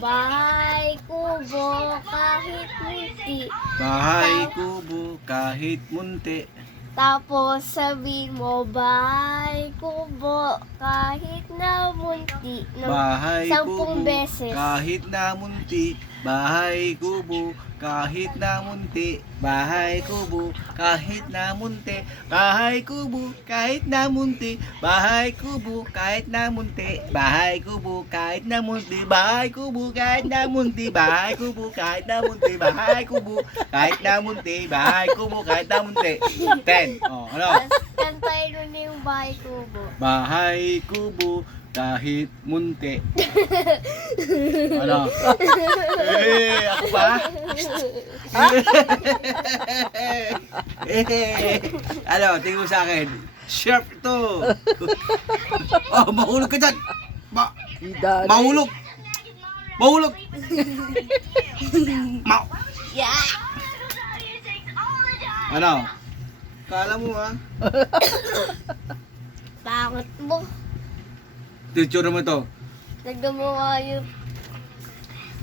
bahay kubo kahit munti. Bahay kubo kahit munti. Tapos sabihin mo, bahay kubo kahit na munti. Bahay 10 kubo beses. kahit na munti. Bahay kubo kahit na munti. Bahay kubo kahit na munti. Bahay kubo kahit na munti. Bahay kubo kahit na munti. Bahay kubo kahit na munti. Bahay kubo kahit na munti. Bahay kubo kahit na munti. Bahay kubo kahit na munti. Bahay kubo kahit na munti. 10. Oh, ano? Tapos kantayin mo na yung bahay kubo. Bahay kubo kahit munti. Ano? Ako ba? Ano, tingin mo sa akin. Sharp to. Oh, mahulog ka dyan. Mahulog. Mahulog. Yeah! Ano? Kala mo ha? Pangit mo. Teacher mo to. Nagdamawa yung